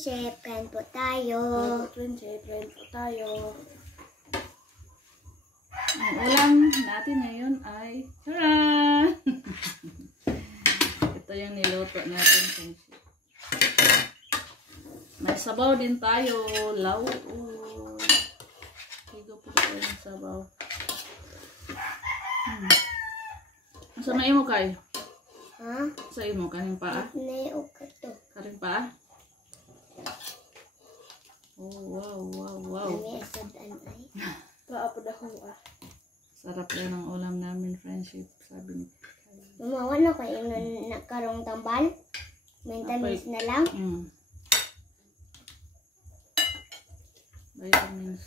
friendship, kain po tayo. Friendship, kain po tayo. Ang ulam natin ngayon ay tara! Ito yung niluto natin, friendship. May sabaw din tayo, lauoy. Higo po tayo ng sabaw. Asa na imo kay? Ha? Sa imo kaning paa? Naiog ka to. Karing paa? Oh, wow. Nami asadan ay. Paapod ako Sarap yan ang ulam namin, friendship. Sabi ni Mamawa na ko yung nakarong tambal. Maintenance na lang. Vitamins.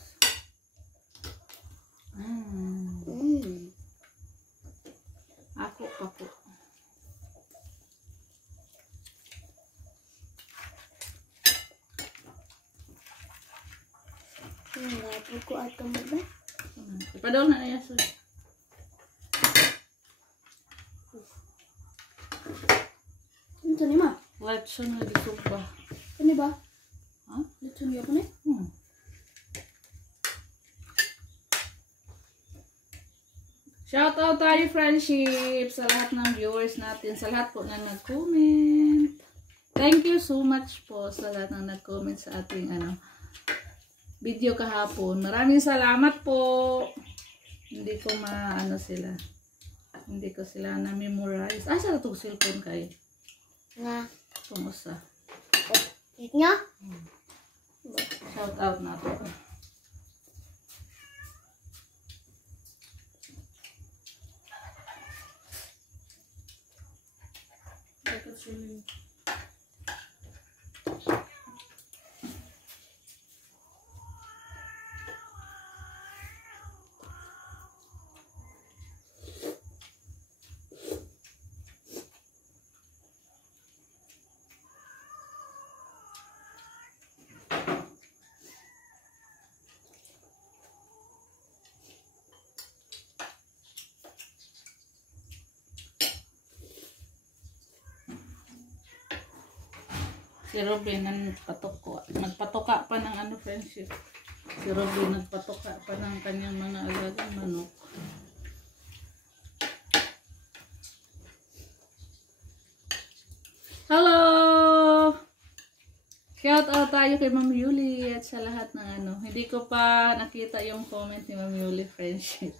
Ako pa po. Lapod ko ato mo ba? Ipadol na niya sa. Ito ni ma. Lechon na dito ba? Ano ba? Ha? Lechon niya po ni? Shoutout tayo, friendship, sa lahat ng viewers natin, sa lahat po na nag-comment. Thank you so much po sa lahat ng nag-comment sa ating video kahapon. Maraming salamat po. Hindi ko sila. Hindi ko sila na-memorize. Sa itong cellphone kayo? Nga. Kumusta? Hit nga? Shoutout na po. Si Robin nagpatoka pa ng friendship. Si Robin nagpatoka pa ng kanyang mga alagang manok. Hello! Shout out tayo kay Ma'am Yuli at sa lahat ng Hindi ko pa nakita yung comment ni Ma'am Yuli, friendship.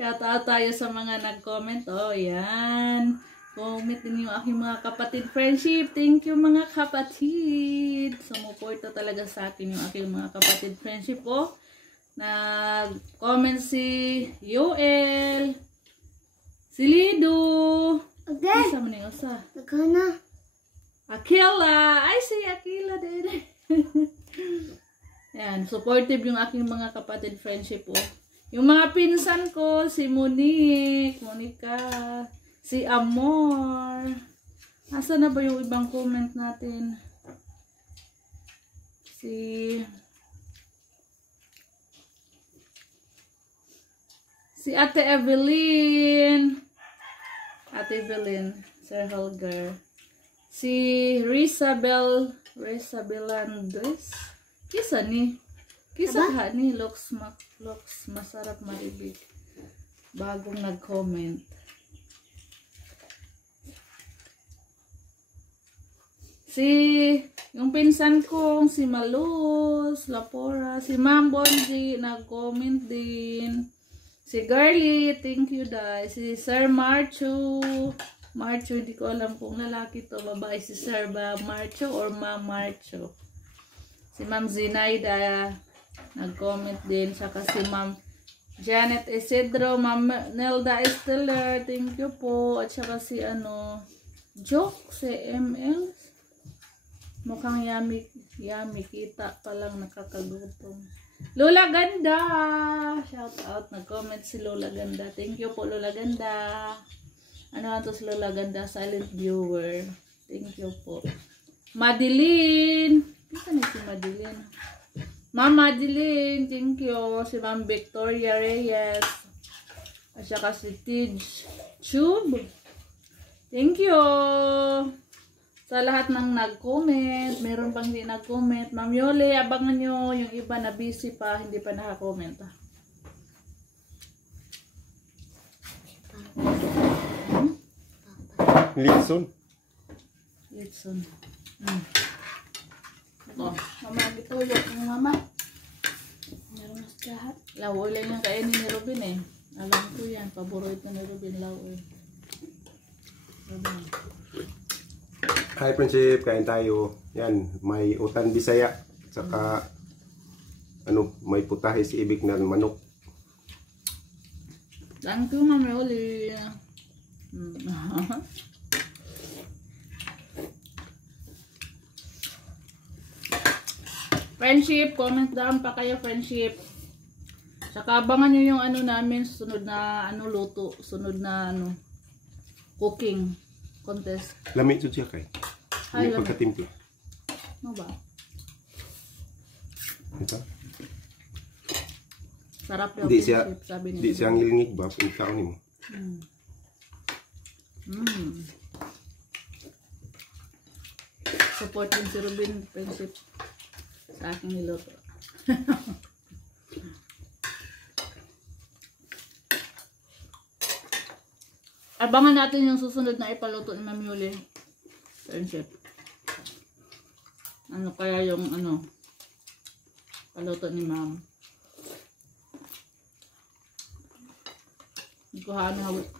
Shout out tayo sa mga nag-comment. Oh, yan. Comment din yung aking mga kapatid, friendship. Thank you mga kapatid. Sumuporta talaga sa akin yung aking mga kapatid, friendship ko. Nag-comment si Yoel, si Lido. Okay. Isa mo na yung usa. Nagkana. Akila. Ay, si Akila din. Yan. Supportive yung aking mga kapatid, friendship ko. Yung mga pinsan ko, si Monica. Si Amor. Asa na ba yung ibang comment natin? Si Ate Evelyn. Ate Evelyn. Sir Holger. Si Rizabel Andres. Kisa ni. Kisa ka ni. Looks masarap maribig. Bagong nag-comment. Yung pinsan kong si Malus, Lapora, si Ma'am Bonji, nag-comment din. Si Girly, thank you dai. Si Sir Marcho, hindi ko alam kung lalaki to, babae si Sir ba Marcho or Ma'am Marcho. Si Ma'am Zinaida, nag-comment din. Saka si Ma'am Janet Isidro, Ma'am Nelda Esteller, thank you po. At saka si Joke, si ML. Mukhang yummy, kita pa lang nakakagutom. Lola Ganda! Shout out, nag-comment si Lola Ganda. Thank you po, Lola Ganda. Ano to si Lola Ganda? Silent viewer. Thank you po. Madeline! Saan na si Madeline? Ma'am Madeline, thank you. Si Ma'am Victoria Reyes. At saka si Tidge Tube. Thank you. Sa lahat ng nag-comment, meron pang hindi nag-comment. Ma'am Yoli, abangan nyo yung iba na busy pa, hindi pa naka-comment. Litson. Litson. Ito. Mama, gitulog ng mama. Meron mas lahat. Lawoy lang yung kainin ni Robin eh. Alam ko yan, paborito ni Robin, lawoy. Hi, Friendship. Kain tayo. Yan, may utan Bisaya. Saka, may putahe si Ibig na manok. Thank you, Ma'am Yoli. Friendship, comment down pa kayo, friendship. Saka abangan nyo yung namin, sunod na luto, sunod na cooking contest. Lamig siya kay. Ay, May lamig. pagkatimpla. Ano ba? Ito. Sarap daw, Di siya, friendship, sabi di niya. siya ngilingig ba? Punta ko nimo. Support din si Robin, friendship, sa aking niluto. Abangan natin yung susunod na ipaluto ni Ma'am Yuli, friendship. Ano kaya yung paluto ni Ma'am? Hindi ko hawit.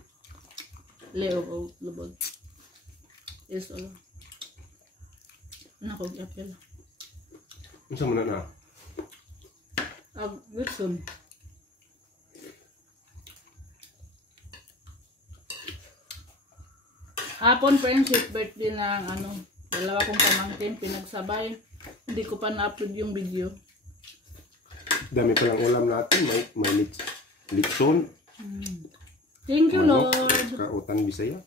Leo o lubog. Yes, ala. Nako, apel. Unsa man na? Wilson. Hapon, friendship, birthday ng dalawa kong pamangkin, pinagsabay. Hindi ko pa na-upload yung video. Dami pa lang ulam natin. May litson. Thank you, Manok, Lord. saka utan Bisaya.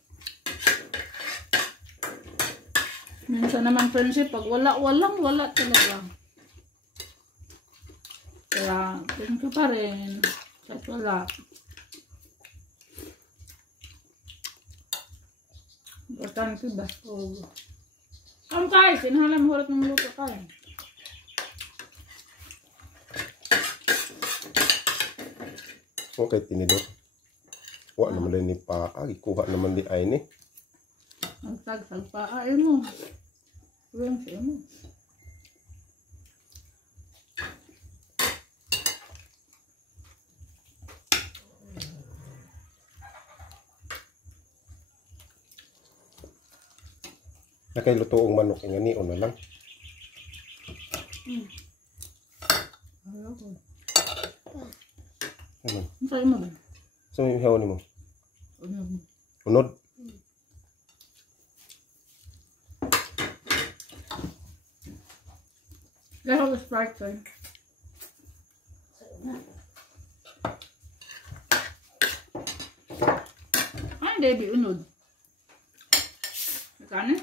Minsan naman, friendship, pag wala talaga. Kaya, thank you pa rin. Kahit wala. Importante ba? Ang kay, sinahalam hulot ng luto kay. Okay, tinidor. Wa naman din ni pa. Ikuha naman di ay ni. Ang tag-tag pa. Ay mo. Iwan siya mo. Nakailuto ang manok nga ni na lang. Ano? Ang sa'yo mo ba? So yung hiyaw ni mo. Ano? Unod. Laro ko Sprite sa'yo. Ay, Debbie, unod. Kanin?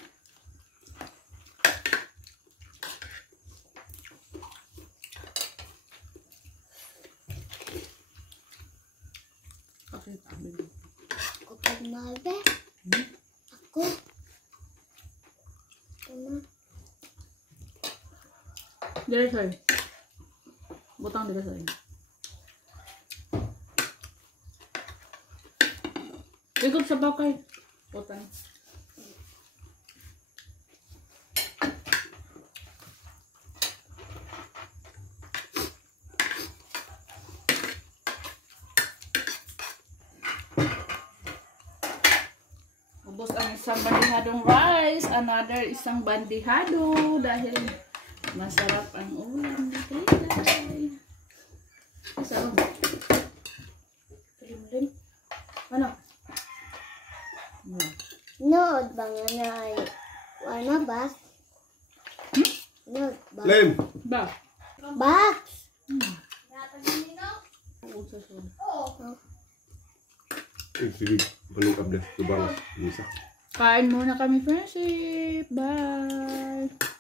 Okay, tabi. Ako pag mahal ba? Ako. Dere sa'yo. Butang dere sa'yo. Ikot sa bakay. Butang. Ubos ang isang bandihadong rice, another isang bandihado dahil masarap ang ulam dito. Masarap. Lim-lim. Ano? Nood ba nga na ay ano ba? Nood ba? Lem! Ba? Box! Usa siya. Sige, balong kable. Subang. Isa. Kain muna kami, friendship. Bye!